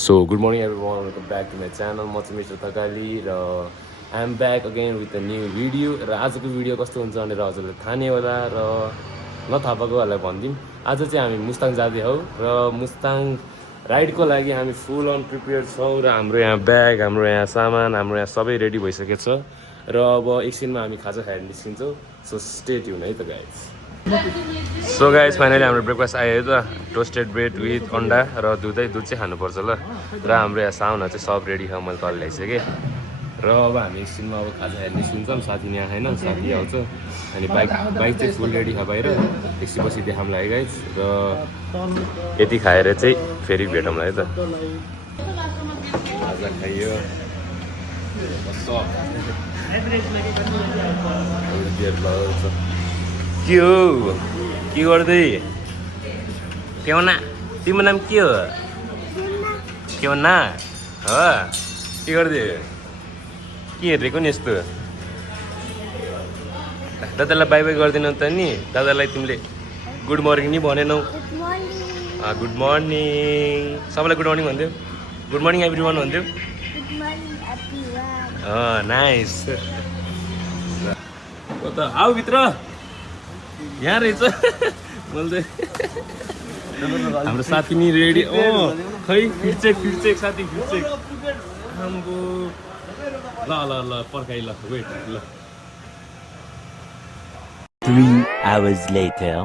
So good morning everyone, welcome back to my channel. म चाहिँ mister Thakali र I am back again with a new video. र आजको video कस्तो हुन्छ भनेर हजुरले थाहा नै होला र नथाहा भएकोहरूलाई भनिदिउँ। आज चाहिँ हामी मुस्ताङ जाँदै हौ र मुस्ताङ राइडको लागि हामी फुल अन प्रिपेयर छौँ र हाम्रो यहाँ ब्याग, हाम्रो यहाँ सामान, हाम्रो यहाँ सबै रेडी भइसकेको छ र अब एकछिनमा हामी खाजा खाएर निस्किन्छौँ। सो स्टे ट्युन है त गाइज। सो गाइज फाइनली हाम्रो ब्रेकफास्ट आयो है त, टोस्टेड ब्रेड विथ अन्डा र दुध चाहिँ खानुपर्छ ल। र हाम्रो यहाँ साउना चाहिँ सब रेडी छ, मैले तल ल्याइसकेँ। र अब हामी एकछिनमा अब खाजा खाएर निस्किन्छौँ। साथी यहाँ छैन, साथी आउँछ। अनि बाइक चाहिँ फुल रेडी छ बाहिर, एकछिनपछि देखाउँला है गाइज। र यति खाएर चाहिँ फेरि भेटौँला है त। खाजा खाइयो के हो, के गर्दै? केवना, तिम्रो नाम के हो? केवना हो? के गर्दै? के हेरेको नि यस्तो? दादालाई बाई बाई गर्दैनौ त नि? दादालाई तिमीले गुड मर्निङ नि भनेनौ? गुड मर्निङ सबैलाई गुड मर्निङ भनिदेऊ। गुड मर्निङ एभ्री वान भनिदेऊ। नाइस। त आऊ भित्र, यहाँ रहेछ। मैले हाम्रो साथी नि रेडी। खै फिर्चेक साथी फिर्चेक। आम्बो ल ल ल पर्खाइ ल, वेट ल। 3 hours later.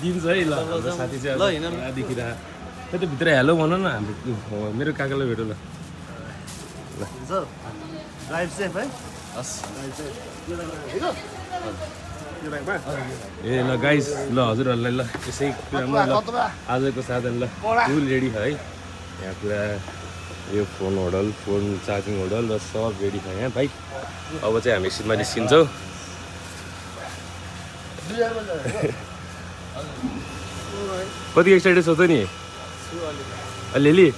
दिन्छ है ल। हाम्रो साथी चाहिँ देखिरह खै त भित्र हेलो भन न। हाम्रो मेरो काकालाई भेटो ल। ड्राइभ सेफ है। ए ल गाइस, ल हजुरहरूलाई ल यसै कुरामा ल आजको साधन ल फुल रेडी छ है। यहाँ पुरा यो phone holder, phone charging holder र सब रेडी छ यहाँ भाइ। अब चाहिँ हामी एकछिनमा निस्किन्छौँ। कति एक्साइटेड छ त नि? अलिअलि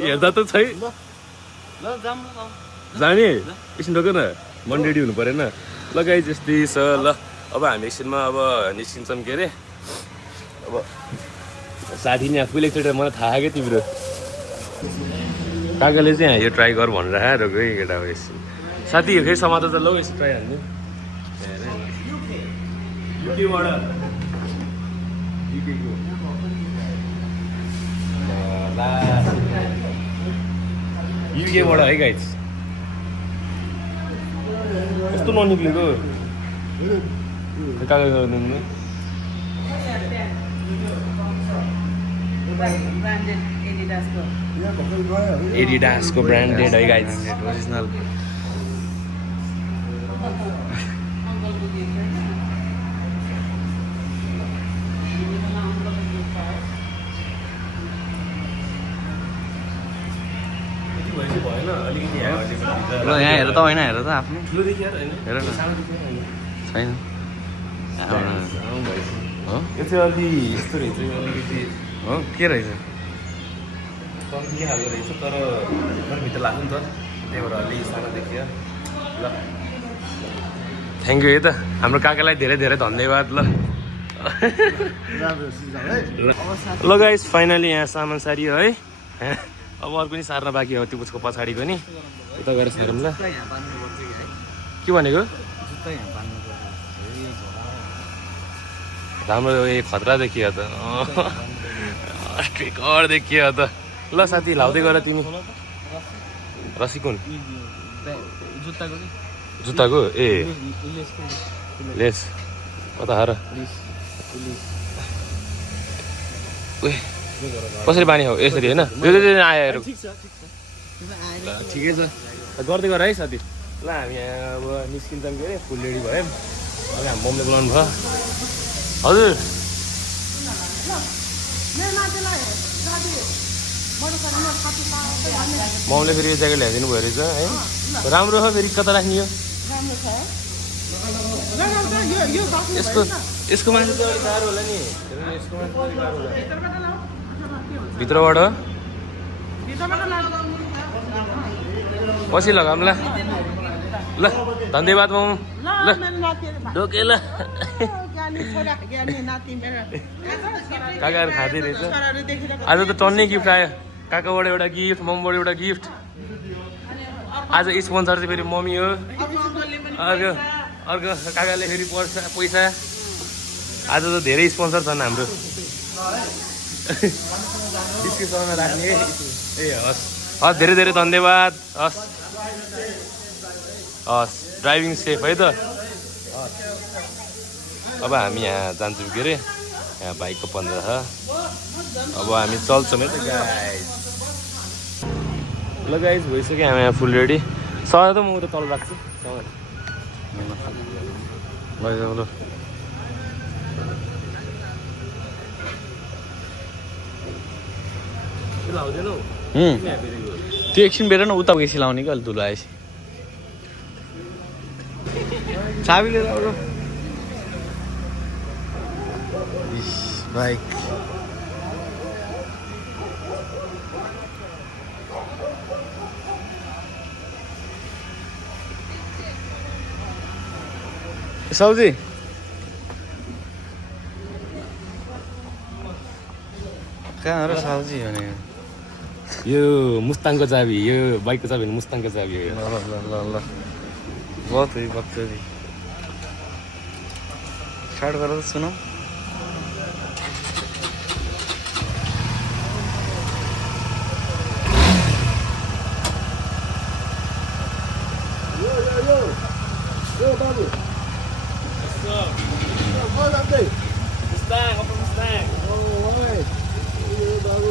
हेर्दा त छै जाने। एकछिन रोक न, मन रेडी हुनु परेन। ल गाइज यस्तै छ ल। अब हामी एकछिनमा अब निस्किन्छौँ। के अरे अब साथी नि आफूले एकचोटि मलाई थाहा क्या तिम्रो काकाले चाहिँ यो ट्राई गर भनेर आएर गयो केटा। अब एकछिन साथी फेरि समातो त ल, यसो ट्राई हाल्नु। युकेबाट है गाइज। कस्तो ननिक्लेको काका गरिदिनु। एडिडासको ब्रान्डेड है गाइज, ओरिजिनल। ल यहाँ हेर त, होइन हेर त आफ्नो। हेर न छैन। यो चाहिँ अलि यस्तो रहेछ, अलिकति हो के रहेछ? कम्ती खालको रहेछ, तर भित्र लाग्छ नि त, त्यही भएर अलि सानो देखियो ल। थ्याङ्क यू है त, हाम्रो काकालाई धेरै धेरै धन्यवाद ल। ल गाइस फाइनली यहाँ सामान सारियो है। अब अर्को नि सार्न बाँकी हो, त्यो उसको पछाडिको नि उता गएर सारौँ ल। के भनेको? राम्रो यो खतरा देखियो त, स्ट्रिकर देखियो त। ल साथी लाउँदै गर तिमी। रसी कुन? जुत्ताको ए लेस कता हार? कसरी बानी हो यसरी होइन? आयो ठिकै छ, गर्दै गर है साथी। ल हामी यहाँ अब निस्किन्छौँ। के अरे फुल रेडी भयो। अब हामी मम्मीले बोलाउनु भयो। हजुर मम्मीले फेरि यो ज्याकेट ल्याइदिनु भयो रहेछ है। राम्रो छ। फेरि कता राख्ने यो? यसको मान्छे चाहिँ अलिक गाह्रो होला नि। यसको मान्छे अलिक गाह्रो होला भित्रबाट। पछि लगाउँला। ल ल धन्यवाद मम ल डोके ल काकाहरू खाँदै रहेछ आज त टन्नै गिफ्ट आयो काकाबाट एउटा गिफ्ट ममबाट एउटा गिफ्ट आज स्पोन्सर चाहिँ फेरि मम्मी हो अर्को अर्को काकाले फेरि पैसा आज त धेरै स्पोन्सर छन् हाम्रो डिस्क्रिप्सनमा राख्ने ए हस् हस् धेरै धेरै धन्यवाद हस् हस् ड्राइभिङ सेफ है त अब हामी यहाँ जान्छौँ के अरे यहाँ बाइकको पन्ध्र छ अब हामी चल्छौँ है त गाइज ल गाइज भइसक्यो हामी यहाँ फुल रेडी सर त म उता तल राख्छु ल त्यो एकछिन बेर न उता बेसी लाउने क्या अलि धुलो आएपछि चाबी लिएर आउनु बाइक साउजी कहाँ हो र साउजी भने यो मुस्ताङको चाबी यो बाइकको चाबी मुस्ताङको चाबी हो ल ल ल ल बहुत हुई बक्चरी स्टार्ट गरेर सुनौ Yo, babu. What up there? Mustang, apa Mustang? Oh, hi. Yo, babu.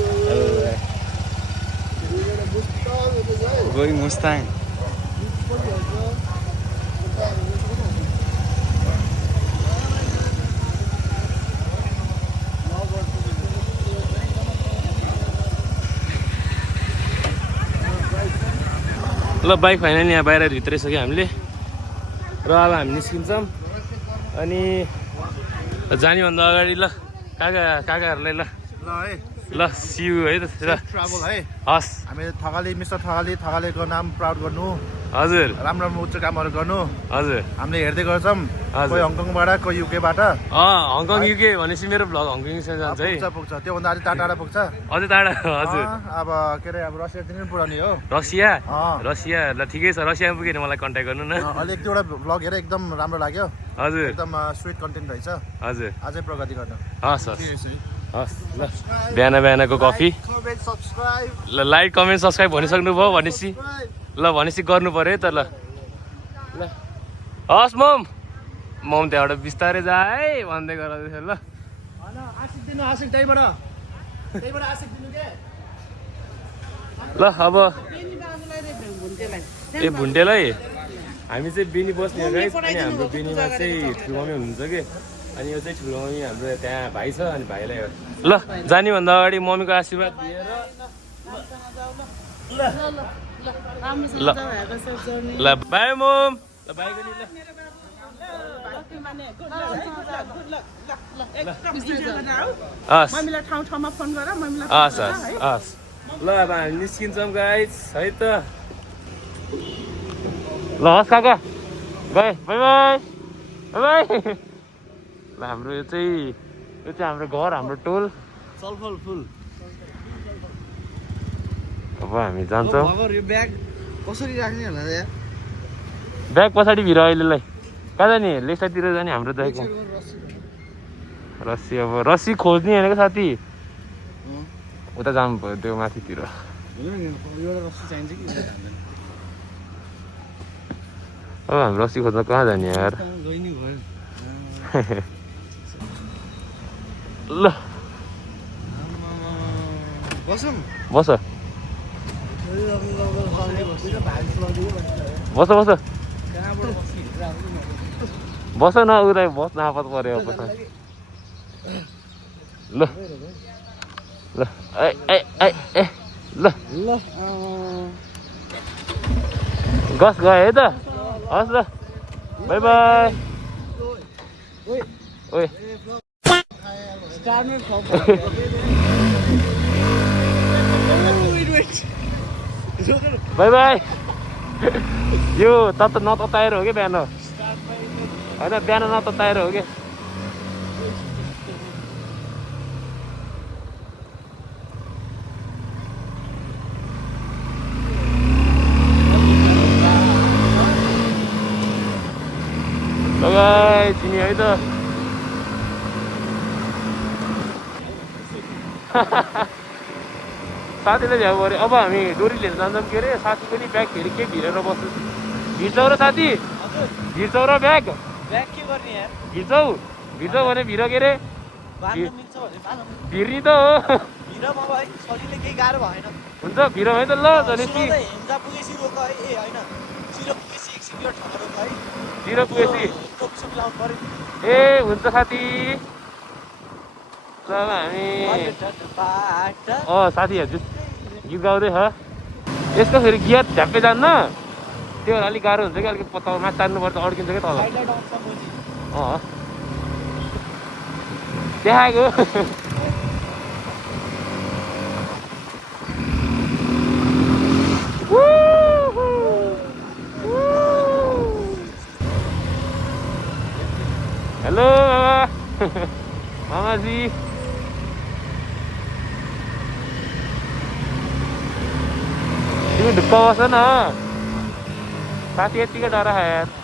You got a Mustang with the guy? Going Mustang. ल बाइक फाइनली यहाँ बाहिर भित्रिसक्यो हामीले र अब हामी निस्किन्छौँ अनि जानेभन्दा अगाडि ल काकाहरूलाई ल है ल सियु है त ल ट्राभल है हस् हामी थकाली मिस्टर थकालीको नाम प्राउड गर्नु हजुर राम्रो राम्रो उच्च कामहरू गर्नु हजुर हामीले हेर्दै गर्छौँ हजुर। कोही हङकङबाट कोही युकेबाट हङकङ युके भनेपछि मेरो भ्लग हङकङसँग जान्छ है पुग्छ त्योभन्दा अझै टाढा पुग्छ अझै टाढा हजुर अब के अरे अब रसियादेखि पनि पुऱ्याउने हो रसिया अँ। रसिया ल ठिकै छ रसियामा पुगेर मलाई कन्ट्याक्ट गर्नु न अहिले एक दुईवटा भ्लग हेरेर एकदम राम्रो लाग्यो हजुर एकदम स्विट कन्टेन्ट रहेछ हजुर अझै प्रगति गर्नु हस् हस् हस् ल बिहान बिहानको कफी कमेन्ट सब्सक्राइब ल लाइक कमेन्ट सब्सक्राइब भनिसक्नु भयो भनेपछि ल भनेपछि गर्नु पऱ्यो है त ल ल हस् मम त्यहाँबाट बिस्तारै जा है भन्दै गराउँदैछ ल आशिक दिनु आशिक त्यहीबाट आशिक दिनु के ल अब ए भुन्टेलाई हामी चाहिँ बेनी बस्ने हो गाइस अनि हाम्रो बेनीमा चाहिँ ठुलो मम्मी हुनुहुन्छ कि अनि यो चाहिँ ठुलो मम्मी हाम्रो त्यहाँ भाइ छ अनि भाइलाई ल जानेभन्दा अगाडि मम्मीको आशीर्वाद दिएर ल ल बाई मम ल बाई पनि ल हस् मम्मीलाई ठाउँ ठाउँमा फोन गर मम्मीलाई हस् हस् हस् ल अब हामी निस्किन्छौँ गाइस है त ल हस् काका गए बाई बाई बाई बाई ल हाम्रो यो चाहिँ हाम्रो घर हाम्रो टोल सलफल फुल अब हामी जान्छौँ यो ब्याग कसरी राख्ने होला यार ब्याग पछाडि भिर अहिलेलाई कहाँ जाने लेक्सातिर जाने हाम्रो दाइको रस्सी अब रस्सी खोज्ने होइन क्या साथी उता जानु पऱ्यो त्यो माथितिर एउटा रस्सी चाहिन्छ कि अब हामी रस्सी खोज्न कहाँ जाने यार गइनी भयो ल बसौँ बस बस बस बस न उता बस्न आपत पऱ्यो अब पछाडि ल ल ए ए ए ए ल गस गयो है त हस् ल बाई बाई ओए बाई बाई यो नतताएर हो कि बिहान होइन बिहान नतताएर हो कि लगाइ चिनी है त साथीले झ्याउ पऱ्यो अब हामी डोरी लिएर जान्छौँ के अरे साथी पनि ब्याग फेरि के भिरेर बस्छु भिर्छौ र साथी भिर्छौ र ब्याग ब्याग के गर्ने यार भिर्छौ भने भिर के अरे बाँध्न मिल्छ भने बाँध्न भिर्नी त हो भिर म भाइ शरीरले केही गाह्रो भएन हुन्छ भिर भयो त ल भनेपछि हेम्जा पुगेपछि रोक है ए होइन चिरो पुगेपछि एकछिन यो ठाउँमा रोक है भिर पुगेपछि टोपी सोपी लाउनु पऱ्यो ए हुन्छ साथी ल हामी साथीहरू गीत गाउँदै छ यसको फेरि गियर झ्याप्पै जान्न त्यो अलिक गाह्रो हुन्छ कि अलिक पत्ता माथि तान्नुपर्छ अड्किन्छ क्या तल देखाएको हेलो बाबा मामाजी तिमी ढुक्क बस न साथी यतिकै डर खायो यार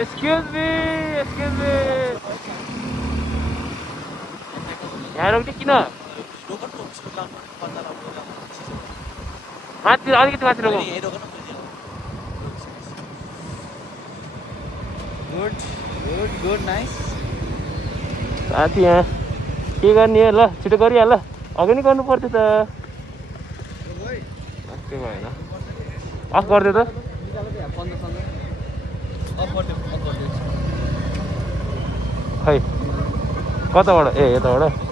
Excuse me. यहाँ रोक्ने किन माथि अलिकति माथि रोकौँ गुड नाइस साथी यहाँ के गर्ने ल छिटो गरिहाल अघि नै गर्नु पर्थ्यो त के भएन अफ गरिदियो त खै कताबाट ए यताबाट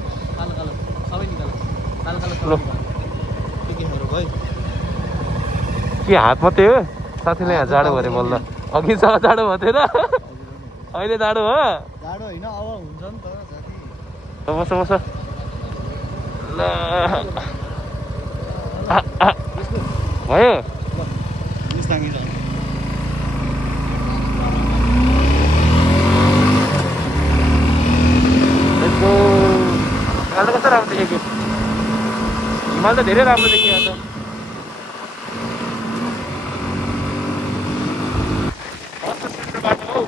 के हात मात्रै हो साथीले यहाँ जाडो भयो बल्ल अघिसम्म जाडो भएको थिएन अहिले जाडो हो जाडो होइन अब हुन्छ नि त बस बस ल भयो हिमाल त कस्तो राम्रो देखेको हिमाल त धेरै राम्रो देखियो त कस्तो सुन्दर बाटो हौ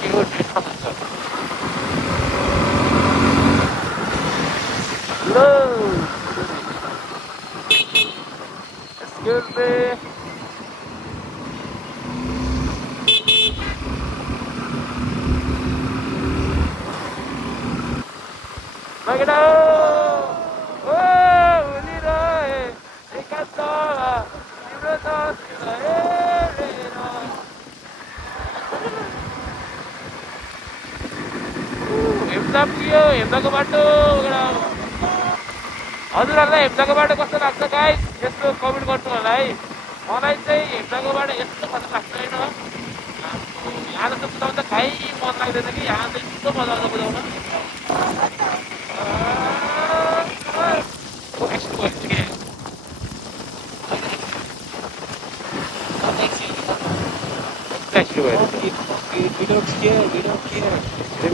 के हो ल excuse me Magna! Oh, unire, e cantava, हेम्दाको बाटो हजुरहरूलाई हेम्दाको बाटो कस्तो लाग्छ गाइस यस्तो कमेन्ट गर्नु होला है मलाई चाहिँ हेम्दाको बाटो यस्तो मजा लाग्दैन यहाँ जस्तो बुझाउन त खाइ मन लाग्दैन कि यहाँ चाहिँ यस्तो मजा आउँछ बुझाउन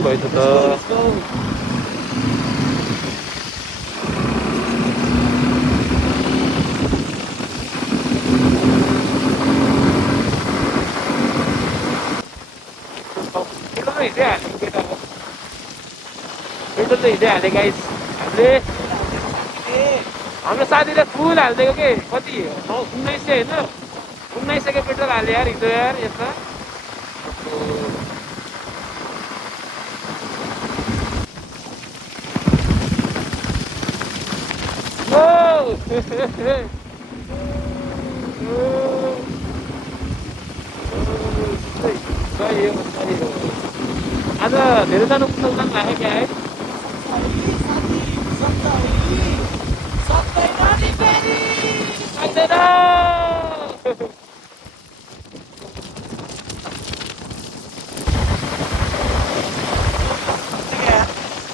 भयो त पेट्रोल त हिँड्दै हाले गाइस हाम्रो साथीले फुल हालिदिएको के कति 1900 होइन 1900 को पेट्रोल हाल्यो यार हिजो यार यसमा सही हो सही हो आज धेरैजना मुसलमान लाग्यो क्या है सक्दैन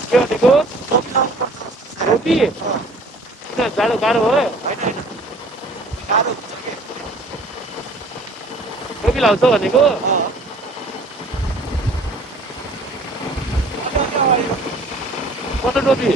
के भनेको टोपी किन जाडो गाह्रो हो होइन टोपी लाउँछ भनेको कस्तो टोपी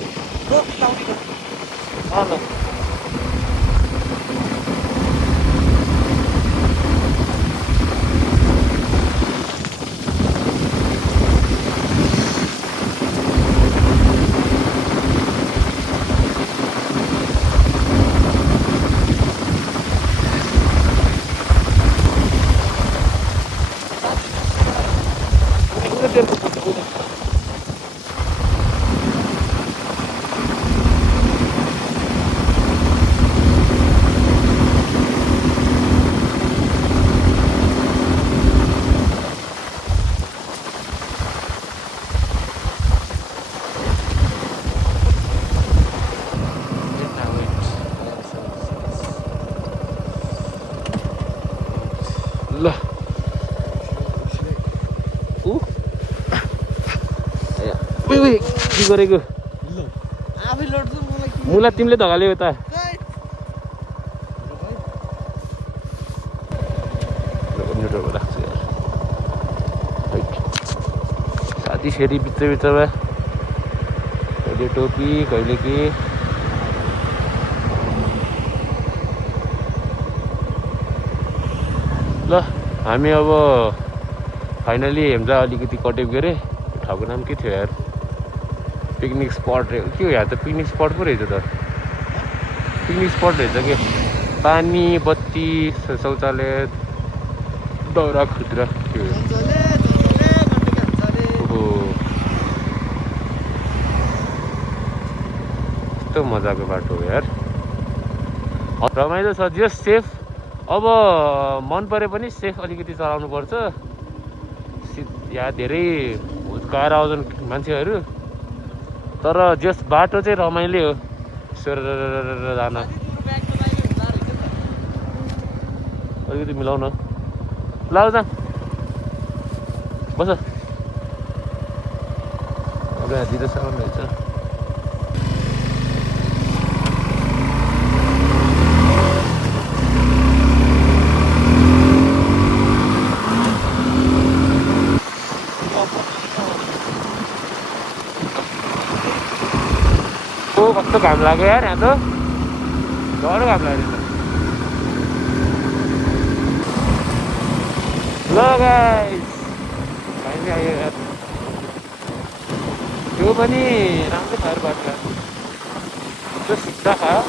ल के गरेको मुला तिमीले धगाल्यौ यता न्युट्रलमा राख्छु यार साथी फेरि बिचमा कहिले टोपी कहिले के ल हामी अब फाइनली हेम्जा अलिकति कटेप गरे ठाउँको नाम के थियो यार पिकनिक स्पट के हो यहाँ त पिकनिक स्पट पो रहेछ त पिकनिक स्पट रहेछ के पानी बत्ती शौचालय दाउरा खुद्रा के हो यस्तो मजाको बाटो हो यार रमाइलो छ जस सेफ अब मन परे पनि सेफ अलिकति चलाउनु पर्छ यहाँ धेरै हुर्काएर आउँछन् मान्छेहरू तर जस बाटो चाहिँ रमाइलो हो सर जान अलिकति मिलाउन लाउ जा बस अब यहाँ दिँदा साउन्ड रहेछ कस्तो घाम लाग्यो यार यहाँ त डर घाम लाग्यो ल गाइस फाइनली आयो यार त्यो पनि राम्रो खाएर बाटो त्यो सिक्दा खायो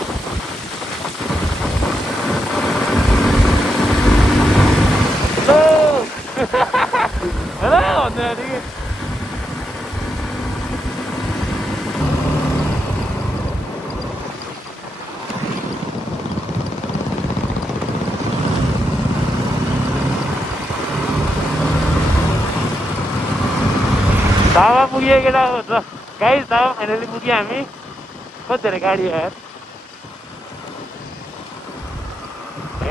हेलो भन्दाखेरि दावा पुग्यो केटा गाइस दावा फाइनली पुग्यो हामी कति धेरै गाडी यार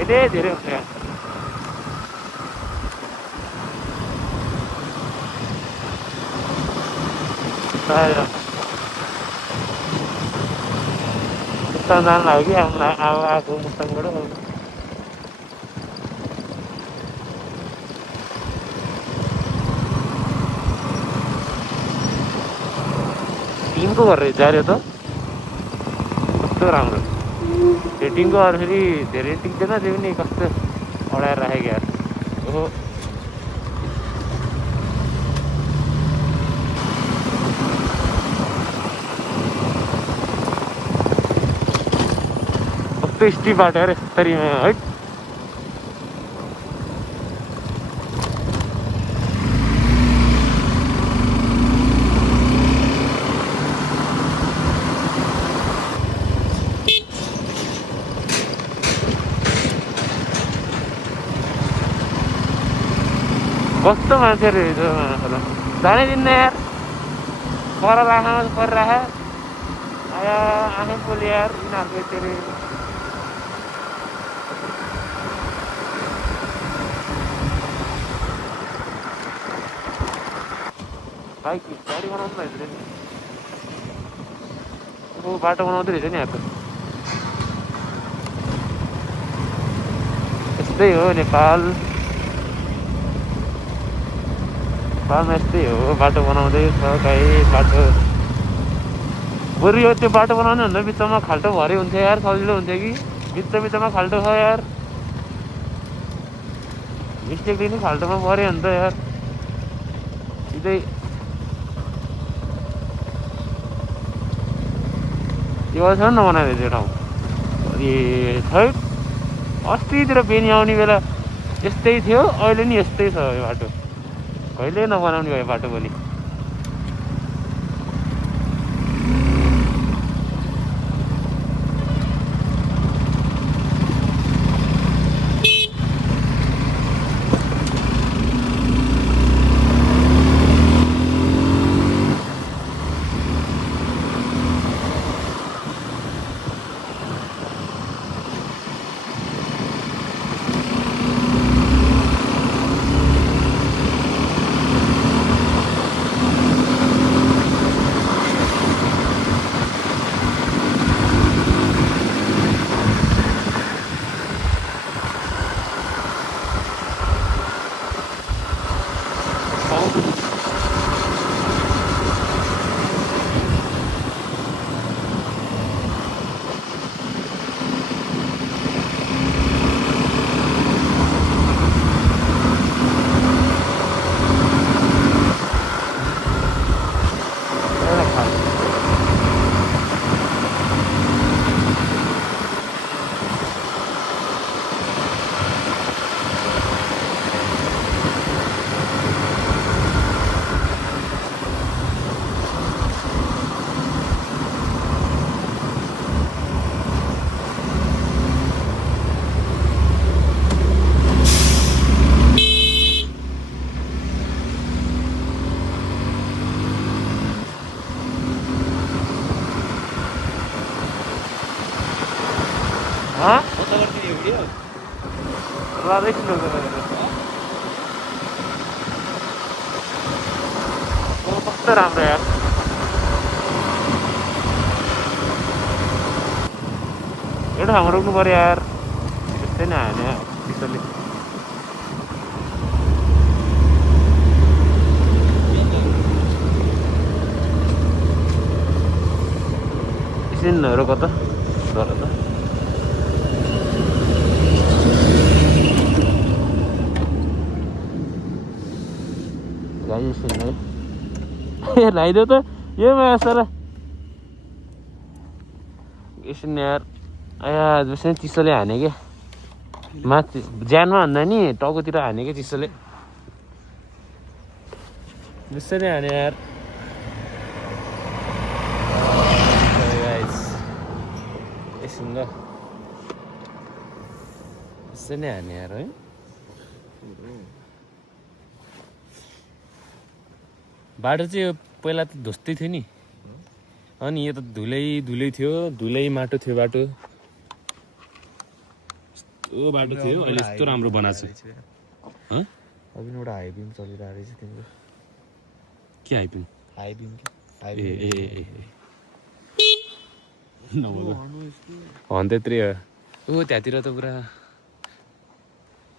धेरै हुन्छ मुस्ताङ जानु लाग्यो कि अब आएको मुस्ताङबाट टिमको घर रहेछ अरे त कस्तो राम्रो त्यो टिमको घर फेरि धेरै टिक्दैन त्यो पनि कस्तो अडाएर राखेको यार ओहो कस्तो स्टिप बाटो अरे यसरी है कस्तो मान्छेहरू हिजो जानै दिन्न यार पर राखामा परिराख आया आँखै पोल्यो यार यिनीहरूको यसरी बाइक गाडी बनाउनु रहेछ नि बाटो बनाउँदै रहेछ नि यहाँको यस्तै हो नेपालमा यस्तै हो बाटो बनाउँदै छ कहीँ बाटो बरु यो त्यो बाटो बनाउने भन्दा बिचमा खाल्टो भरे हुन्थ्यो यार सजिलो हुन्थ्यो कि बिचमा खाल्टो छ यार मिस्टेकले नि खाल्टोमा पऱ्यो भने त यार सिधै यो अझसम्म नबनाइरहेछ यो ठाउँ अनि छैट अस्तितिर बेनी आउने बेला यस्तै थियो अहिले नि यस्तै छ यो बाटो कहिले नबनाउने भयो बाटो पनि कस्तो राम्रो यार एउटा ठाउँमा रोक्नु पर्यो यार त्यस्तै नै हाने त्यसैले एकछिनहरू कता गर त लगाइदेऊ त यो मासर एकछिन यार आया जस्तै चिसोले हाने क्या माथि ज्यानमा भन्दा नि टाउकोतिर हाने क्या चिसोले जसरी हाने यार एकछिन ल यसरी नै हाने यार है बाटो चाहिँ यो पहिला त धुस्तै थियो नि अनि यो त धुलै थियो धुलै माटो थियो बाटो यस्तो बाटो थियो अहिले यस्तो राम्रो बनाएको छ अघि एउटा हाई बिम चलिरहेको रहेछ तिम्रो के हाई बिम हन त्यत्रै हो त्यहाँतिर त पुरा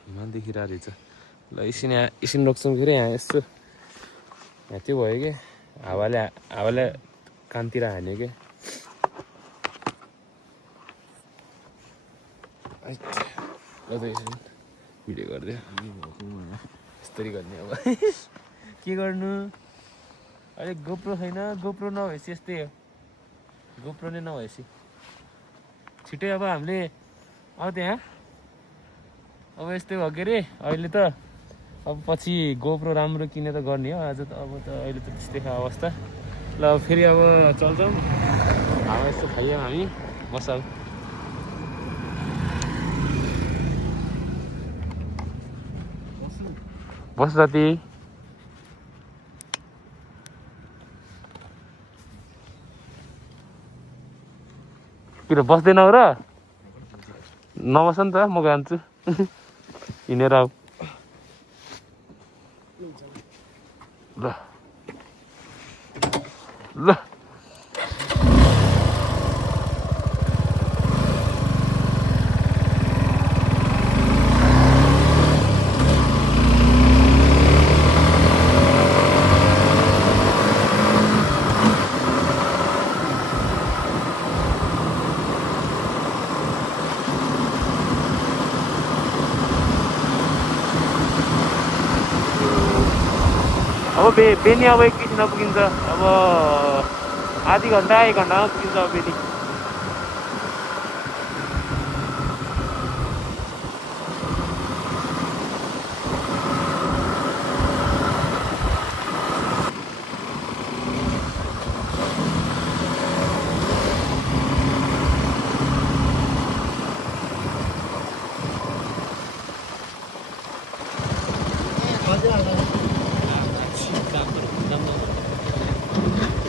हिमाल देखिरहेको रहेछ ल एकछिन रोक्छौँ फेरि यहाँ यस्तो यहाँ त्यो भयो क्या हावाले कानतिर हान्यो क्या भिडियो गरिदियो यस्तरी गर्ने अब के गर्नु अहिले गोप्रो छैन गोप्रो नभएपछि यस्तै हो गोप्रो नै नभएपछि छिटै अब हामीले अब त्यहाँ अब यस्तै भयो के अरे अहिले त अब पछि गोप्रो राम्रो किनेर गर्ने हो आज त अब त अहिले त त्यस्तै खायो अवस्था ल फेरि अब चल्छौँ हावा यस्तो खाइयो हामी बसाउ बस साथी किन बस्दैनौ र नबस नि त म जान्छु हिँडेर आऊ ल ल अब बेनी अब एकैछिन पुगिन्छ अब आधी घन्टा 1 घन्टामा पुगिन्छ अब बेनी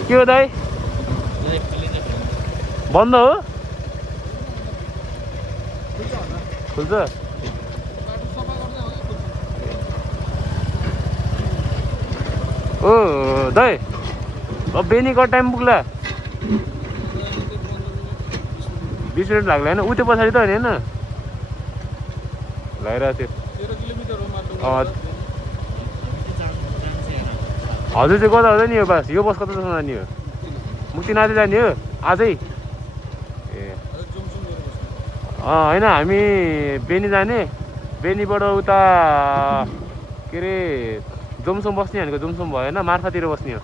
के हो दाइ बन्द हो खुल्छ ओ दाइ अब बेनी कति टाइम पुग्ला 20 मिनट लाग्ला होइन उतै पछाडि त होइन लगाइरहेको थियो हजुर चाहिँ कता हुँदैन नि यो बस यो बस कता जाने हो मुक्तिनाथै जाने हो आजै ए होइन हामी बेनी जाने बेनीबाट उता के अरे जोमसोम बस्ने भनेको जोमसोम भएन मार्फातिर बस्ने हो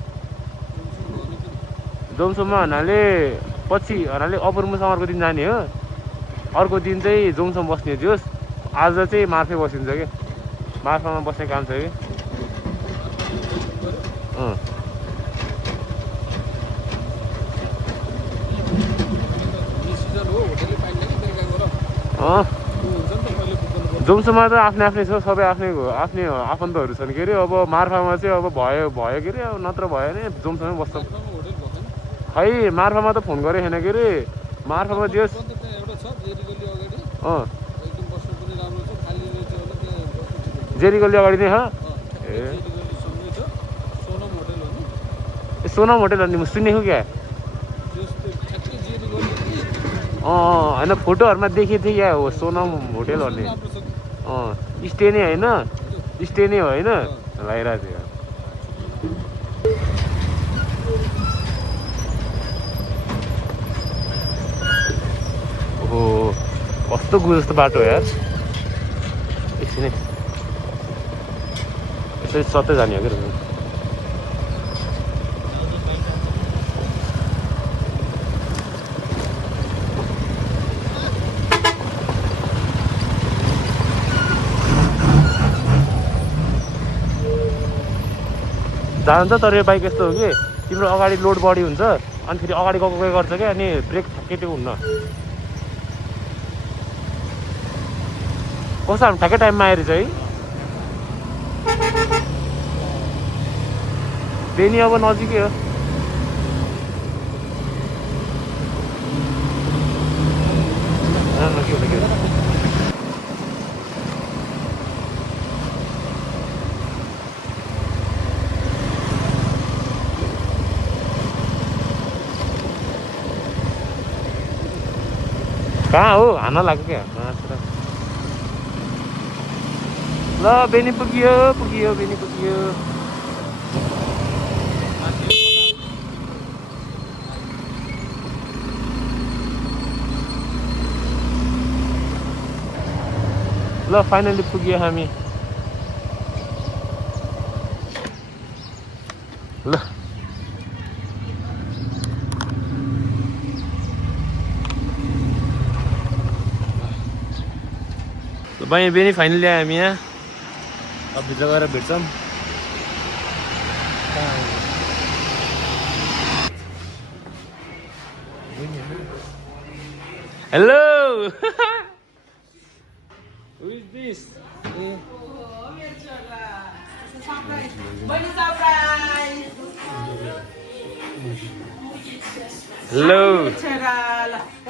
जोमसोममा हुनाले पछि हुनाले अपुर्म समरको दिन जाने हो अर्को दिन चाहिँ जोमसोम बस्ने जोस् आज चाहिँ मार्फे बसिन्छ कि मार्फामा बस्ने काम छ कि जोमसोममा त आफ्नै आफ्नै छ सबै आफ्नै आफन्तहरू छन् के अरे अब मार्फामा चाहिँ अब भयो के अरे अब नत्र भयो भने जोमसोममै बस्छ खै मार्फामा त फोन गरेको छैन के अरे मार्फामा दियोस् जेरी गल्ली अगाडि नै ए सोनम होटेल भन्ने म सुनेको क्या होइन फोटोहरूमा देखेको थिएँ क्या हो सोनम होटेल भन्ने स्टे नै होइन स्टे नै हो होइन लगाइरहेको थियो ओहो कस्तो गयो जस्तो बाटो हो यार एकछिन यसरी सत्तै जाने हो क्या जान्छ तर यो बाइक यस्तो हो कि तिम्रो अगाडि लोड बढी हुन्छ अनि फेरि अगाडि गएको गर्छ क्या अनि ब्रेक ठ्याक्कै हुन्न कस्तो हामी ठ्याक्कै टाइममा आएर चाहिँ बेनी अब नजिकै हो कहाँ हो हान्न लाग्यो क्या ल बेनी पुग्यो बेनी पुग्यो ल फाइनली पुग्यो हामी ल तपाईँ बेनी फाइनली आयो हामी यहाँ अब भित्र गएर भेट्छौँ hello Who is this? Hello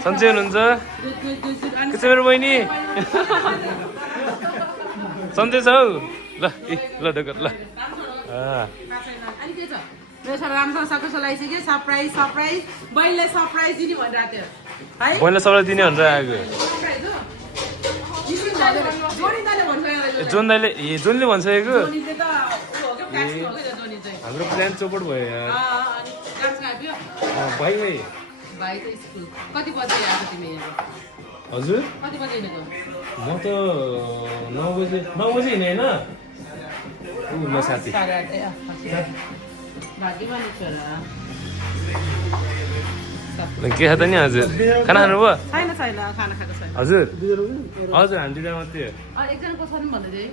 सन्चै हुनुहुन्छ के छ मेरो बहिनी सन्चै छ हौ ल ल ढोकर ल राम्रोसँग सकेसो लगाइसक्यो सरप्राइज सरप्राइज बहिनीलाई सरप्राइज दिने भनिरहेको थियो है बहिनीलाई सबैलाई दिने भनेर आएको जोन दाइले ए जोनले भनिसकेको हाम्रो प्लान चौपट भयो यार भाइ भाइ त स्कुल कति बजे आएको तिमी हजुर कति बजे हिँडेको म त 9 बजे हिँडेँ होइन म साथी भाग्यमानी छोरा के छ त नि हजुर खाना खानुभयो छैन छैन खाना खाएको छैन हजुर हजुर हामी दुईटा मात्रै एकजना को छैन भन्दै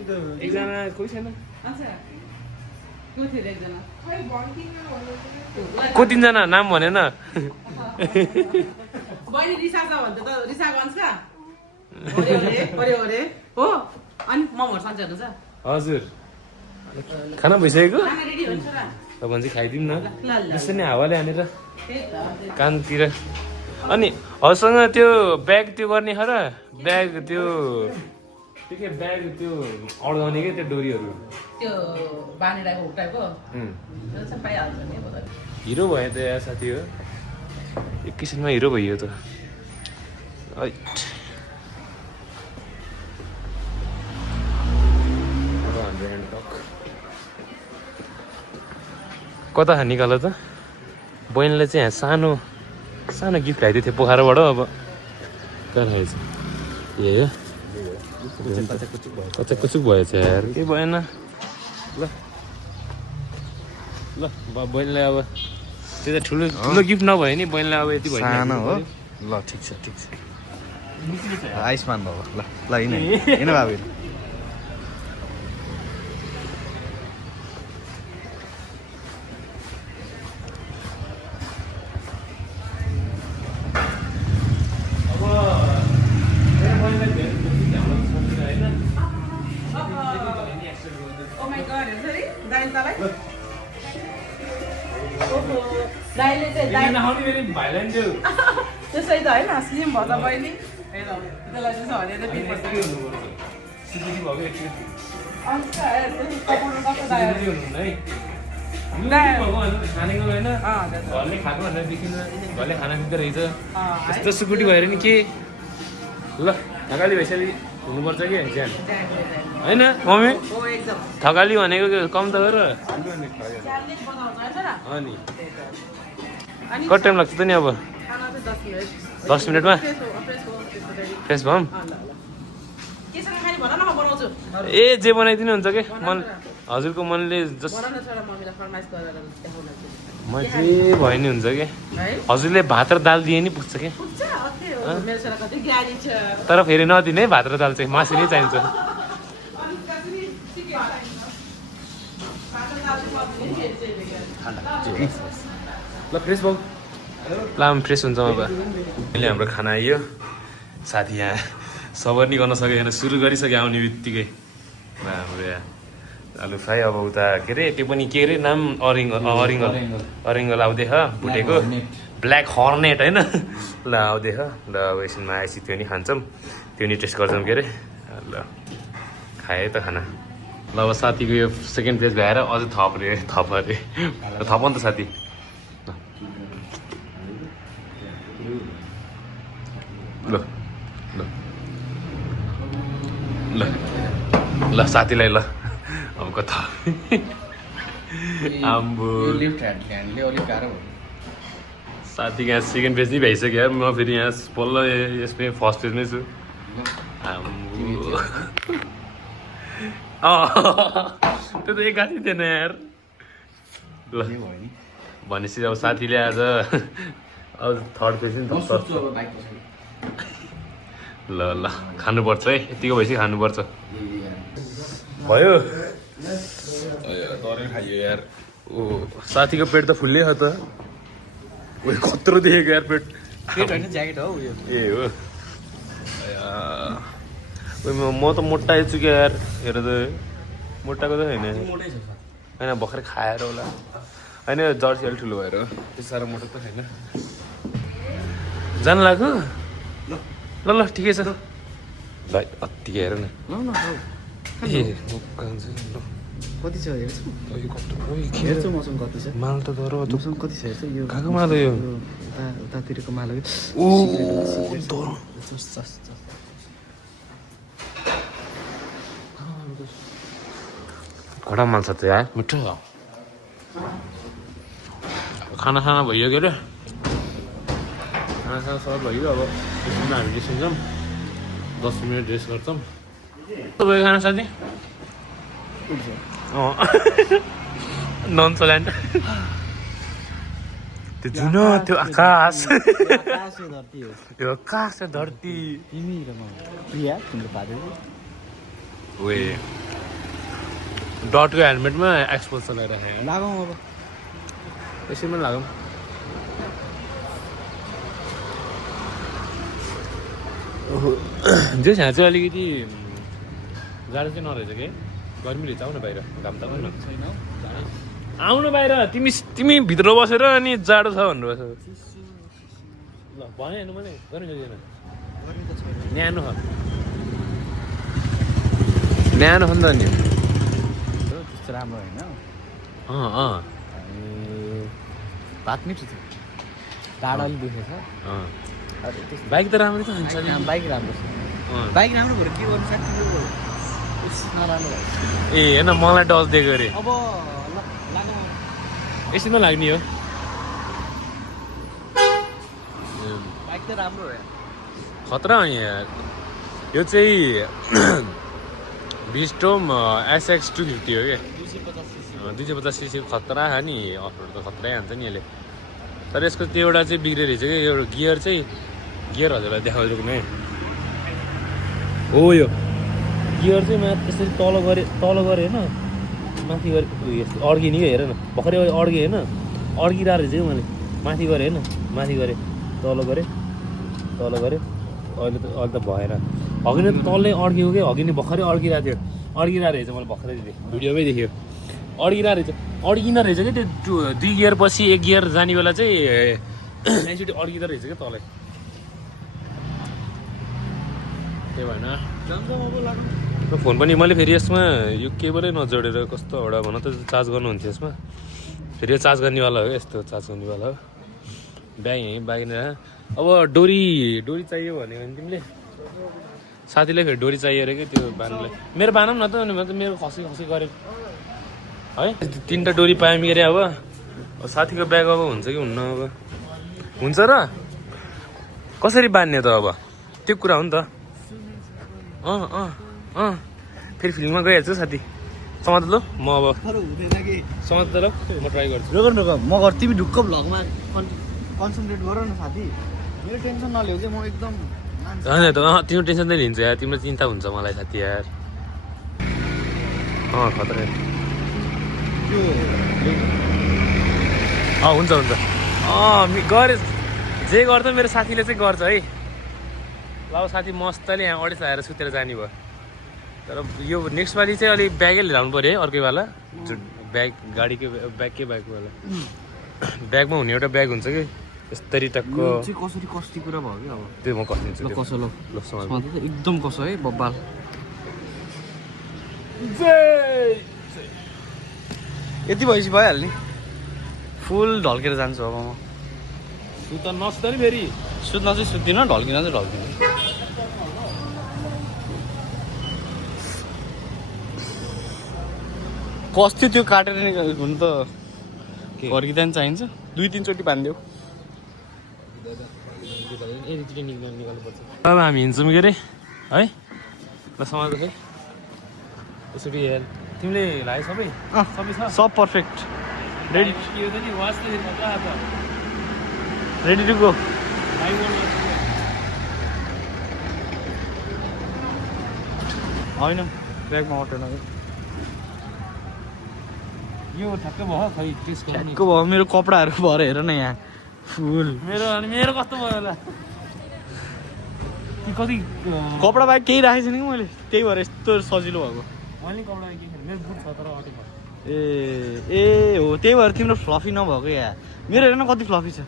एकजना कोही छैन को थियो एकजना को तिनजना नाम भनेन बहिनी रिसा छ भन्दै त रिसा भन्छ अरे हो अनि ममहरू सन्चै हुनुहुन्छ हजुर खाना भइसकेको खाना रेडी हुन्छ र तपाईँ चाहिँ खाइदिउँ न ल ल त्यसरी नै हावाले हानेर त्यही त कानतिर अनि हजुरसँग त्यो ब्याग त्यो गर्ने खर ब्याग त्यो के ब्याग त्यो अड्काउने क्या त्यो डोरीहरू त्यो बानीडाको हुक टाइपको सब पाइहाल्छ नि अब त हिरो भयो त यार साथी हो एक किसिममा हिरो भइयो त कता निकाल त बहिनीलाई चाहिँ यहाँ सानो सानो गिफ्ट आइदिएको थियो पोखराबाट अब कहाँ रहेछ ए कचुक भएछ यार केही भएन ल ल बहिनीलाई अब त्यो त ठुलो ठुलो गिफ्ट नभयो नि बहिनीलाई अब यति भयो सानो हो ल ठिक छ आयुष्मान बाबा ल ल हिँड बाबु त्यसै त होइन स्लिम भयो त बहिनी त्यसलाई चाहिँ हरिएर खानेको होइन घरले खाएको भनेर देखिन घरले खाना दिँदो रहेछ यस्तो सुकुटी भएर नि के ल थकाली भइसक्यो हुनुपर्छ कि ज्यान होइन मम्मी थकाली भनेको कम त हो र अनि कति टाइम लाग्छ त नि अब 10 मिनटमा फ्रेस भम ए जे बनाइदिनु हुन्छ कि मन हजुरको मनले जस म जे भयो नि हुन्छ कि हजुरले भात र दाल दिए नि पुग्छ क्या तर फेरि नदिने भात र दाल चाहिँ मासु नै चाहिन्छ ल फ्रेस भाउ ल फ्रेस हुन्छ अब अहिले हाम्रो खाना आइयो साथी यहाँ सबर नि गर्न सकेको छैन सुरु गरिसक्यो आउने बित्तिकै हाम्रो यहाँ आलु फ्राई अब उता के अरे त्यो पनि के अरे नाम अरिङ्गल आउँदैछ भुटेको ब्ल्याक हर्नेट होइन ल आउँदैछ ल अब एकछिनमा आएपछि त्यो नि खान्छौँ त्यो नि टेस्ट गर्छौँ के अरे ल खाएँ त खाना ल अब साथीको यो सेकेन्ड पेज भएर अझै थप अरे थप नि त साथी ल ल ल ल साथीलाई ल अब कता आम्बो साथीको यहाँ सेकेन्ड पेज नै भइसक्यो यार म फेरि यहाँ पल्ल यसमै फर्स्ट पेजमै छु आम्बो त्यो त एक गाठी थिएन यार ल भनेपछि अब साथीले आज अब थर्ड पेज नि ल ल खानुपर्छ है यतिको भएपछि खानुपर्छ भयो डरै खाइयो यार ओ साथीको पेट त फुल्लै छ त उयो कत्रो देखेको यार पेट ज्याकेट हो ए हो म त मोटा आइछु क्या यार हेर त मोटाको त होइन होइन भर्खर खाएर होला होइन जर्सी अलिक ठुलो भएर त्यस्तो साह्रो मोटो त छैन जानु लाग्यो ल ल ठिकै छ भाइ अत्तिकै हेर न ए कति छ हेर्छु हेर्छु मसँग कति छ माल त तर मसँग कति छ हेर्छु यो कहाँको माल हो यो उतातिरको माल ओ तर घटा माल छ त यार मिठो छ खाना भइयो के अरे खाना सब भइयो अब एकछिनमा हामी निस्किन्छौँ 10 मिनट रेस्ट गर्छौँ तपाईँ खाना साथी नन सोल्यान्ड त्यो जुन त्यो आकाश त्यो आकाश धरती तिमी र म प्रिया तिम्रो पादे वे डटको हेलमेटमा एक्सपोज चलाइरहेको लागौँ अब यसैमा लागौँ जे यहाँ चाहिँ अलिकति जाडो चाहिँ नरहेछ कि गर्मी रहेछ आउन बाहिर घाम त आउन छैन आउनु बाहिर तिमी भित्र बसेर अनि जाडो छ भन्नुभएको ल भने हेर्नु मैले गर्मी छैन गर्मी त छैन न्यानो छ न्यानो छ नि त नि त्यस्तो राम्रो होइन अनि भात मिठो थियो टाढा अलिक दुखेछ बाइक त राम्रो छ बाइक राम्रो छ बाइक राम्रो भएर के गर्नु सक्छ नराम्रो भयो ए होइन मलाई डज दिएको अरे अब लागौँ यसैमा लाग्ने हो बाइक त राम्रो हो खतरा हो यहाँ यो चाहिँ बिस्टोम SX 250 हो क्या 250cc खतरा छ नि अफरोड त खतरै हान्छ नि यसले तर यसको त्यो एउटा चाहिँ बिग्रे रहेछ कि एउटा गियर चाहिँ गियर हजुरलाई देखाउँछु नै हो यो गियर चाहिँ त्यसरी तल गरे होइन माथि गरे यस्तो अड्किने कि हेर न भर्खरै अड्केँ होइन अड्किरहेको रहेछ कि मैले माथि गरेँ होइन माथि गरेँ तल गरेँ अहिले त भएन अघि नै त तलै अड्कियो कि अघि नै भर्खरै अड्किरहेको थियो अड्किरहेको रहेछ मैले भर्खरै देखेँ भिडियोमै देख्यो अड्किन रहेछ कि त्यो 2 गियर पछि 1 गियर जाने बेला चाहिँ एकचोटि अड्किँदो रहेछ क्या तलै त्यही भएन फोन पनि मैले फेरि यसमा यो केबलै नजोडेर कस्तो एउटा भन त चार्ज गर्नुहुन्थ्यो यसमा फेरि यो चार्ज गर्नेवाला हो यस्तो चार्ज गर्नेवाला हो ब्याग यहीँ बाइक अब डोरी चाहियो भन्यो भने तिमीले साथीलाई फेरि डोरी चाहियो अरे कि त्यो बान्नुलाई मेरो बानौँ न त अनि म त मेरो खसी गरेँ है 3टा डोरी पाएँ के अरे अब साथीको ब्याग अब हुन्छ कि हुन्न अब हुन्छ र कसरी बान्ने त अब त्यो कुरा हो नि त फेरि फिल्ममा गइहाल्छु साथी समाज ल म अब समाज त ल म ट्राई गर्छु रोग म गर्छु तिमी ढुक्क भ्लगमा कन्सन्ट्रेट गर न साथी मेरो टेन्सन नलियो कि म एकदम होइन त तिम्रो टेन्सन नै लिन्छ यार तिम्रो चिन्ता हुन्छ मलाई साथी यार खतरा हुन्छ गरे जे गर्दा मेरो साथीले चाहिँ गर्छ है ल साथी मस्तले यहाँ अडिस आएर सुतेर जाने भयो तर यो नेक्स्ट पालि चाहिँ अलिक ब्यागै लिएर आउनु पऱ्यो है अर्कैवाला ब्याग गाडीको ब्यागवाला ब्यागमा हुने एउटा ब्याग हुन्छ कि यस्तरी टक्क कसरी कस्ती कुरा भयो कि अब त्यो म कस्दिन्छु कसो ल एकदम कसो है बब्बाल यति भएपछि भइहाल्ने फुल ढल्केर जान्छु अब म सुत नसुत नि फेरि सुत्न चाहिँ सुत्दिनँ ढल्किन चाहिँ ढल्किनँ कस्तो त्यो काटेर हुनु त फर्किँदा नि चाहिन्छ 2-3 चोटि बान्दियो अब हामी हिँड्छौँ के अरे है ल समाज है यसरी हेर तिमीले लाग्यो सबै छ सब पर्फेक्ट रेडी यो त नि वाच रेडी टु गो होइन ब्यागमा अटेन यो ठ्याक्कै भयो खै टेस्ट गर्नु ठ्याक्क भयो मेरो कपडाहरू भएर हेर न यहाँ फुल मेरो कस्तो भयो होला कति कपडा बाहेक केही राखेको छैन कि मैले त्यही भएर यस्तो सजिलो भएको मैले कपडा के मेरो बुट छ तर अटेको ए हो त्यही भएर तिम्रो फ्लफी नभएको या मेरो हेर न कति फ्लफी छ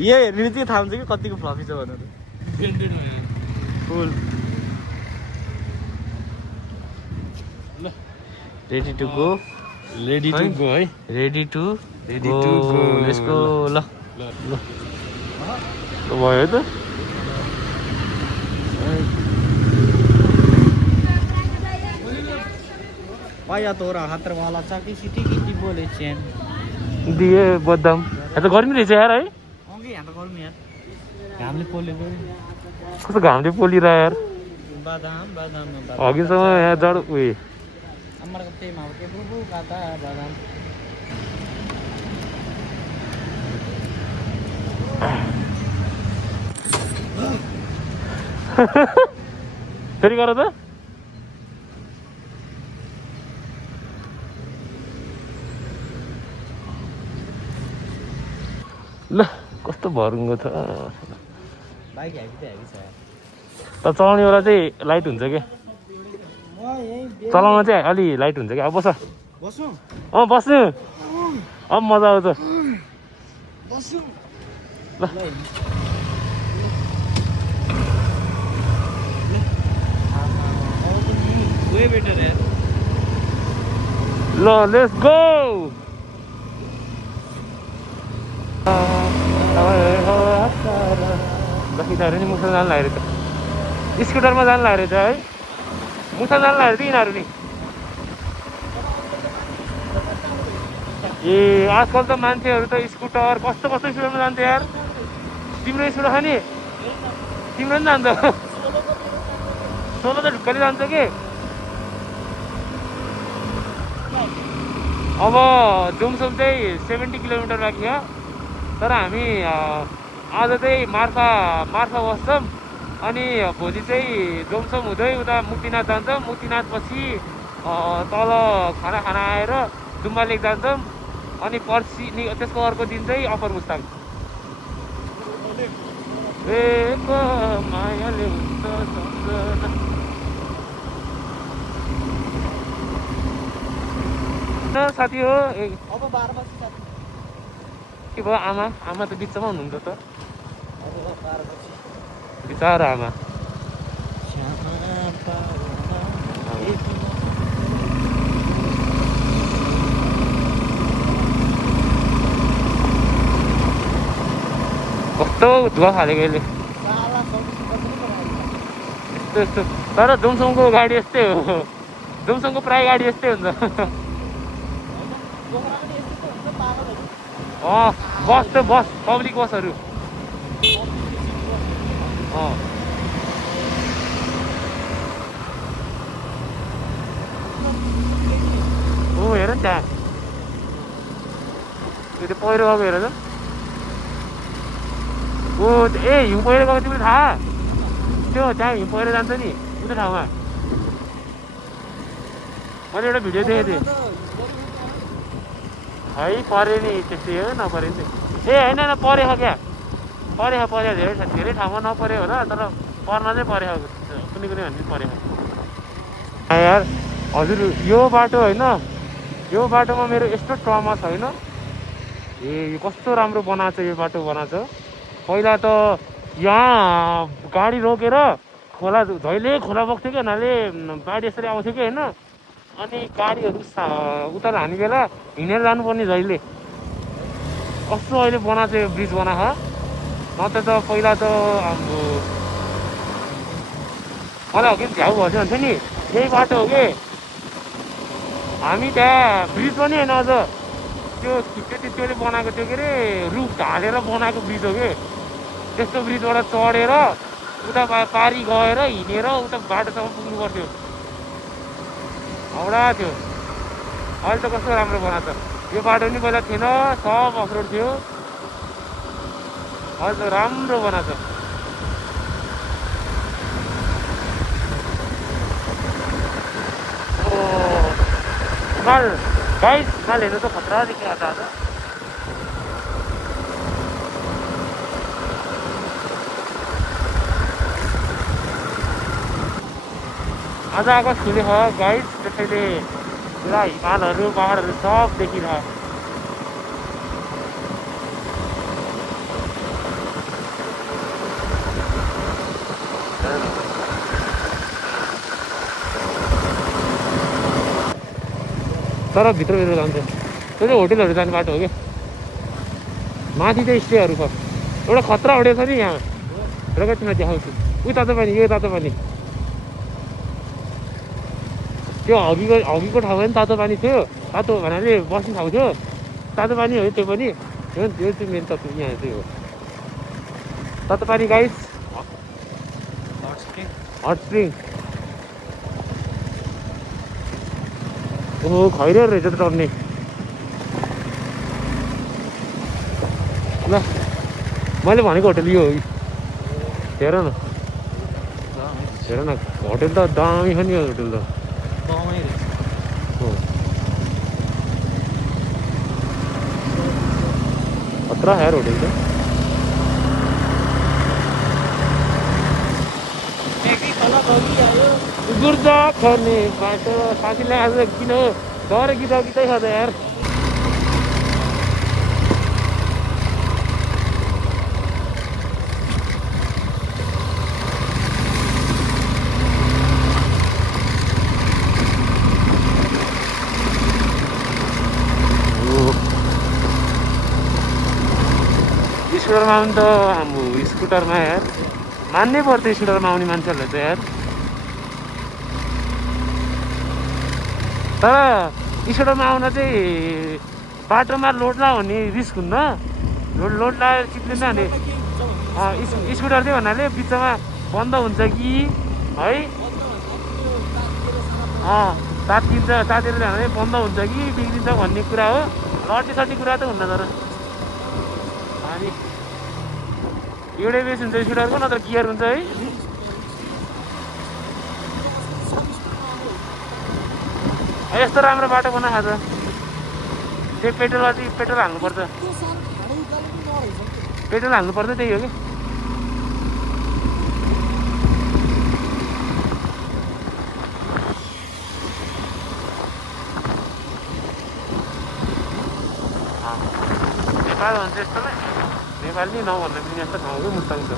यो हेर्ने चाहिँ थाहा हुन्छ कि कतिको फ्लफी छ भनेर full ready to go ready to go है ready to go. Let's go ल भयो त पाया तोरा हाथ वाला चाकी सिटी की बोले चैन दिए बदाम यहाँ त गर्मी रहेछ यार है अघि यहाँ त गरौँ यार घामले पोलेको कस्तो घामले पोलिरह यार बादाम बादाम अघिसम्म यहाँ जड उयो अमर कते माउ के बुबु काता बादाम फेरि गर त ल कस्तो भरुङ्गो छ बाइक हेभी त हेभी छ त चलाउनेवाला चाहिँ लाइट हुन्छ क्या चलाउन चाहिँ अलि लाइट हुन्छ क्या अब बस बस्नु अँ बस्नु अब मजा आउँछ बस्नु ल वे बेटर यार ल लेट्स गो यिनीहरू नि मुसा जानु लागेको रहेछ स्कुटरमा जानु लागेको रहेछ है मुसा जानु लागेको थियो यिनीहरू नि ए आजकल त मान्छेहरू त स्कुटर कस्तो कस्तो स्कुटरमा जान्छ यार तिम्रो स्कुटर छ नि तिम्रो पनि जान्छ सोलो त ढुक्कले जान्छ कि अब जोमसोम चाहिँ 70 किलोमिटर बाँकी छ तर हामी आज चाहिँ मार्फा बस्छौँ अनि भोलि चाहिँ जोमसोम हुँदै उता मुक्तिनाथ जान्छौँ मुक्तिनाथ पछि तल खाना आएर जुम्बा लेक जान्छौँ अनि पर्सि त्यसको अर्को दिन चाहिँ अप्पर मुस्ताङ मायाले हुन्छ साथी हो अब 12 बजे साथी के भयो आमा त बिचमा हुनुहुन्छ त अब 12 बजे बिचारा आमा कस्तो धुवा फालेको यसले यस्तो तर जोमसोमको गाडी यस्तै हो जोमसोमको प्राय गाडी यस्तै हुन्छ बस त बस पब्लिक बसहरू हो हेर नि त्यहाँ त्यो पहिरो गएको हेर त ओ ए हिउँ पहिरो गएको तिमीले थाहा त्यो त्यहाँ हिउँ पहिरो जान्छ नि उता ठाउँमा मैले एउटा भिडियो देखेको थिएँ है पऱ्यो नि त्यस्तै हो नपऱ्यो नि ए होइन परेको क्या परेको धेरै ठाउँमा नपऱ्यो होला तर पर्न चाहिँ परेको कुनै भन्ने परेको यार हजुर यो बाटो होइन यो बाटोमा मेरो यस्तो ट्रमा छैन ए यो कस्तो राम्रो बनाएको छ यो बाटो बनाएको छ पहिला त यहाँ गाडी रोकेर खोला जहिले खोला बग्थ्यो क्या हुनाले बाढी यसरी आउँथ्यो कि होइन अनि गाडीहरू उता हाने बेला हिँडेर जानुपर्ने जहिले कस्तो अहिले बनाएको यो ब्रिज बनाएको नत्र त पहिला त हाम्रो मलाई अघि झ्याउ भएछ भन्थ्यो नि यही बाटो हो कि हामी त्यहाँ ब्रिज पनि होइन अझ त्यो त्यसले बनाएको त्यो के अरे रुख ढालेर बनाएको ब्रिज हो कि त्यस्तो ब्रिजबाट चढेर उता पारी गएर हिँडेर उता बाटोसम्म पुग्नु पर्थ्यो हाउडा थियो अहिले त कस्तो राम्रो बनाएको छ यो बाटो नि पहिला थिएन सब अफरोड थियो अहिले त राम्रो बनाएको छ माल गाइस माल हेर्नु त खतरा देखिरहेको छ आज आकाश खुलेको गाइस त्यसैले पुरा हिमालहरू पहाडहरू सब देखिरह तर भित्रभित्र जान्छ त्यो चाहिँ होटेलहरू जाने बाटो हो क्या माथि चाहिँ स्टेहरू छ एउटा खतरा होटेल छ नि यहाँ प्रगतिमा देखाउँछु उयो तातो पानी यो तातो पानी त्यो हगीको ठाउँमा पनि तातो पानी थियो तातो भन्नाले बस्ने ठाउँ थियो तातो पानी हो त्यो पनि त्यो चाहिँ मेन तत्त्व यहाँ चाहिँ हो तातो पानी गाइस हट स्प्रिङ ओहो खैरो रहेछ त टर्ने ल मैले भनेको होटेल यो हो हेर न होटेल त दामी छ नि यो होटेल त खतरा है होटेल त गुर्दा खर्ने बाटो साथीलाई आज किन डर गीत गीतै छ त यार स्कुटरमा आउनु त हाम्रो स्कुटरमा यार मान्नै पर्छ स्कुटरमा आउने मान्छेहरूलाई त यार तर स्कुटरमा आउन चाहिँ बाटोमा लोड भन्ने रिस्क हुन्न लोड लगाएर चिप्लिन्छ भने स्कुटर चाहिँ भन्नाले बिचमा बन्द हुन्छ कि है तातिन्छ तातेर जाँदा बन्द हुन्छ कि बिग्रिन्छ भन्ने कुरा हो लट्टी कुरा त हुन्न तर अनि एउटै बेस हुन्छ स्कुटरको नत्र गियर हुन्छ है यस्तो राम्रो बाटो बनाएको छ त्यो पेट्रोल हाल्नुपर्छ त्यही हो कि नेपाल भन्छ यस्तोलाई नेपाली नभन्दा पनि यस्तो ठाउँकै मुस्ताङ छ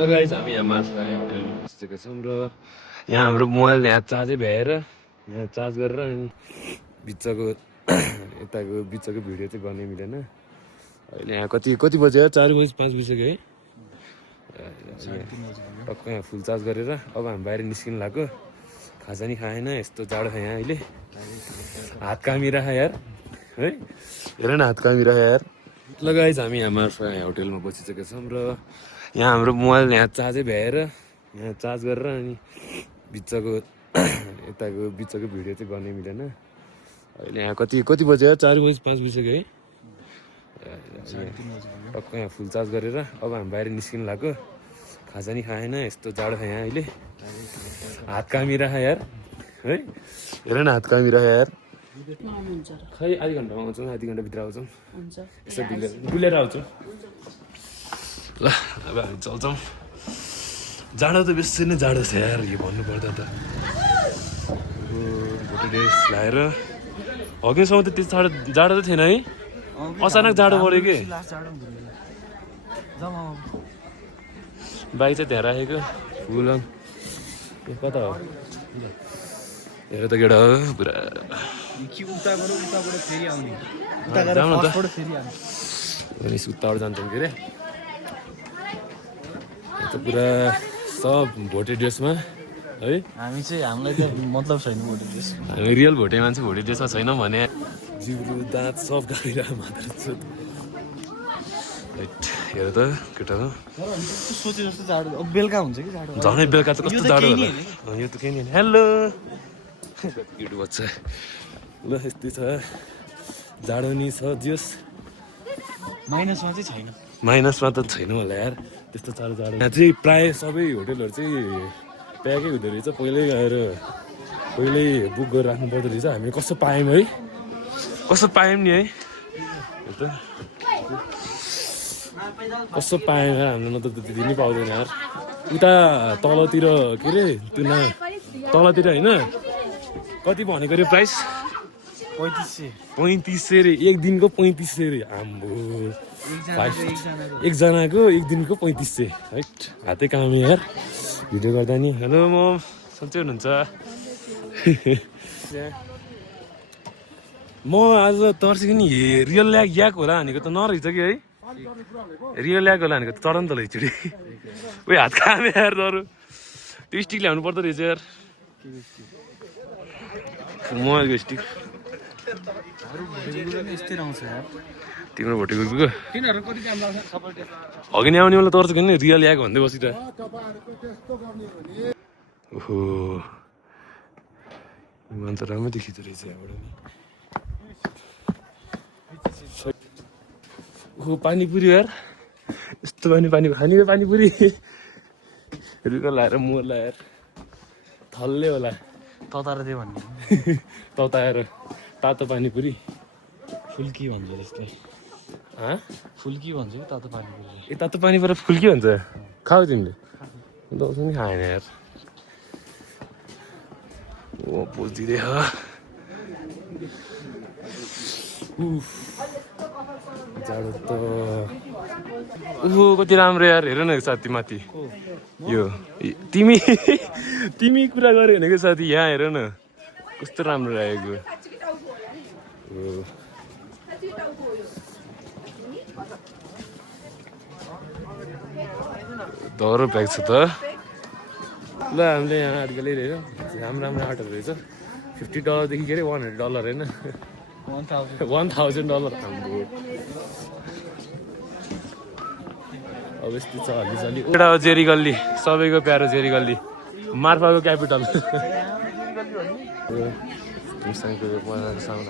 गाइस हामी यहाँ माथि बसेको छौँ र यहाँ हाम्रो मोबाइल यहाँ चार्जै भ्याएर यहाँ चार्ज गरेर अनि बिचको भिडियो चाहिँ गर्नै मिलेन अहिले यहाँ कति बज्यो 4 बजी 5 बजिसक्यो है टक्क यहाँ फुल चार्ज गरेर अब हामी बाहिर निस्किनु लाग्यो खाजा नि खाएन यस्तो जाडो छ यहाँ अहिले हात कामिरह यार है हेर न हात कामिरह यार ल गाइस हामी यहाँ मार्फा होटेलमा बसिसकेका छौँ र यहाँ हाम्रो मोबाइल यहाँ चार्जै भ्याएर यहाँ चार्ज गरेर अनि बिचको भिडियो चाहिँ गर्नै मिलेन अहिले यहाँ कति बज्यो 4 बजी 5 बजिसक्यो है टक्क यहाँ फुल चार्ज गरेर अब हामी बाहिर निस्किनु लाग्यो खाजा नि खाएन यस्तो जाडो छ यहाँ अहिले हात कामिरह यार है हेर न हात कामिरह यार खै आधी घन्टामा आउँछौँ आधी घन्टाभित्र आउँछौँ यसो डुलेर आउँछौँ ल अब हामी चल्छौँ जाडो त बेसी नै जाडो छ यार यो भन्नुपर्दा त भोटे ड्रेस लगाएर हगिसम्म त त्यस्तो जाडो त थिएन है अचानक जाडो पऱ्यो कि बाइक चाहिँ त्यहाँ राखेको फुल कता हो हेर त केटा हो पुरा उताबाट जान्छौँ के अरे त पुरा सब भोटे ड्रेसमा है हामी चाहिँ हामीलाई त मतलब छैन भोटे ड्रेस हामी रियल भोटे मान्छे भोटे ड्रेसमा छैनौँ भने जिउहरू दाँत सब गाडिरहेको मात्र हेर त केटाको सोचे जस्तो जाडो अब बेलुका हुन्छ कि जाडो झनै बेलुका त कस्तो जाडो होला यो त केही नि हेलो केटो बच्चा ल यस्तै छ जाडो नि छ जोस् माइनसमा चाहिँ छैन माइनसमा त छैन होला यार त्यस्तो जाडो यहाँ चाहिँ प्रायः सबै होटेलहरू चाहिँ प्याकै हुँदो रहेछ पहिल्यै गएर पहिल्यै बुक गरेर राख्नु पर्दो रहेछ हामी कस्तो पायौँ है कस्तो पायौँ नि है कस्तो पायौँ यार हामीले त त्यति नै पाउँदैन यार उता तलतिर के अरे त्यो तलतिर होइन कति भनेको अरे प्राइस 3500 अरे एक दिनको 3500 अरे आम्बो एकजनाको एक दिनको 3500 है हातै काम यार भिडियो गर्दा नि हेलो म सन्चै हुनुहुन्छ म आज तर्सेको नि रियल ल्याग याक होला भनेको त नरहेछ कि है रियल ल्याग होला भनेको त चढन त एकचोटि उयो हात काम यार अरू त्यो स्टिक ल्याउनु पर्दो रहेछ यार मोबाइलको स्टिक तिम्रो भोटे गुगुको अघि नै आउने बेला तर्छ कि रियल याक भन्दै बसिरह ओहो मन त राम्रो देखिँदो रहेछ यहाँबाट ओहो पानीपुरी यार यस्तो पानी खाने पानीपुरी रुगा लाएर मोर लाएर थल्ले होला तताएर दियो भन्ने तताएर तातो पानीपुरी फुल्की भन्छ त्यसलाई फुल्की भन्छ कि तातो पानीपुरी ए तातो पानीबाट फुल्की भन्छ खाऊ तिमीले दस पनि खाएन यार ओ बुझिदिँदै जाडो त ओहो कति राम्रो यार हेर न साथी माथि यो तिमी कुरा गऱ्यो भनेको साथी यहाँ हेर न कस्तो राम्रो लागेको दह्रो ब्याग छ त ल हामीले यहाँ आर्टिकल हेऱ्यो राम्रो राम्रो आर्टहरू रहेछ $50 के अरे $100 होइन $1000 हाम्रो अब यस्तो छ हल्ली एउटा हो जेरी गल्ली सबैको प्यारो जेरी गल्ली मार्फाको क्यापिटल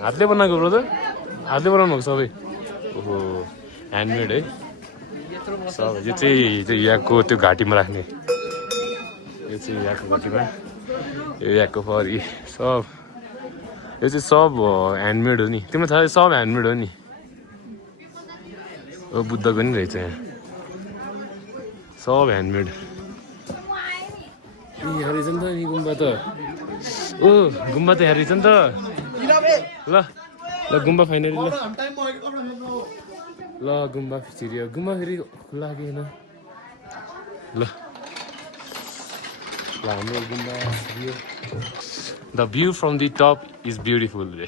हातले बनाएको ब्रदर हातले बनाउनु भएको सबै ओहो ह्यान्डमेड है सब यो चाहिँ यहाँको त्यो घाँटीमा राख्ने यो चाहिँ यहाँको घाँटीमा यो यहाँको फरी सब यो चाहिँ सब ह्यान्डमेड हो नि तिम्रो थाहा सब ह्यान्डमेड हो नि ओ बुद्धको नि रहेछ यहाँ सब ह्यान्डमेड ए यहाँ रहेछ नि त नि गुम्बा त ओ गुम्बा त यहाँ रहेछ नि त ल ल गुम्बा फाइनली ल गुम्बा छिर्यो गुम्बा फेरि खुल्ला लागेन ल हाम्रो गुम्बा छिर्यो the view from the top is beautiful रे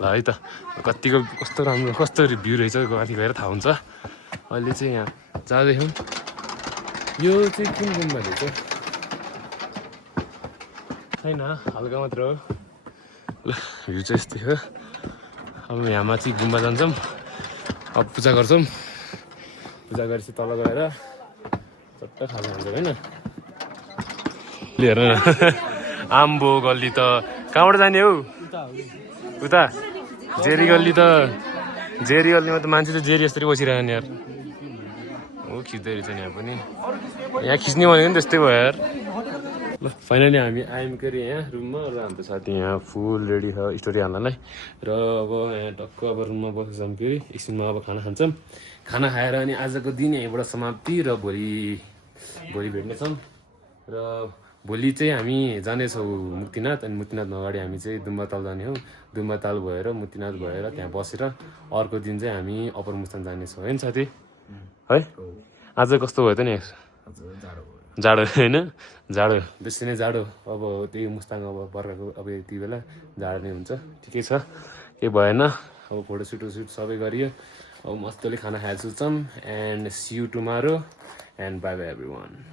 ल है त कतिको कस्तो राम्रो कस्तो भ्यू रहेछ माथि गएर थाहा हुन्छ अहिले चाहिँ यहाँ जाँदैछौँ यो चाहिँ कुन गुम्बा रहेछ छैन हल्का मात्र हो ल भ्यू चाहिँ यस्तै हो अब यहाँ माथि गुम्बा जान्छौँ अब पूजा गर्छौँ पूजा गरेपछि तल गएर चट्ट खाजा हुन्छ होइन हेर न आम्बो गल्ली त कहाँबाट जाने हौ उता जेरी गल्ली त जेरी गल्लीमा त मान्छे त जेरी जस्तै बसिरहने यार हो खिच्दै रहेछ नि यहाँ पनि यहाँ खिच्ने भनेको नि त्यस्तै भयो यार ल फाइनली हामी आयौँ के अरे यहाँ रुममा र हाम्रो साथी यहाँ फुल रेडी छ स्टोरी हाल्नलाई र अब यहाँ टक्क अब रुममा बसेछौँ फेरि एकछिनमा अब खाना खान्छौँ खाना खाएर अनि आजको दिन यहीँबाट समाप्ति र भोलि भेट्नेछौँ र भोलि चाहिँ हामी जानेछौँ मुक्तिनाथ अनि मुक्तिनाथ अगाडि हामी चाहिँ दुम्बाताल जाने हौ दुम्बाताल भएर मुक्तिनाथ भएर त्यहाँ बसेर अर्को दिन चाहिँ हामी अप्पर मुस्ताङ जानेछौँ होइन साथी है आज कस्तो भयो त नि जाडो होइन जाडो बेसी नै जाडो अब त्यही मुस्ताङ अब बर्खाको अब यति बेला जाडो नै हुन्छ ठिकै छ केही भएन अब फोटोसुट सबै गरियो अब मजाले खाना खाएर सुत्छौँ and see you tomorrow and bye bye every one.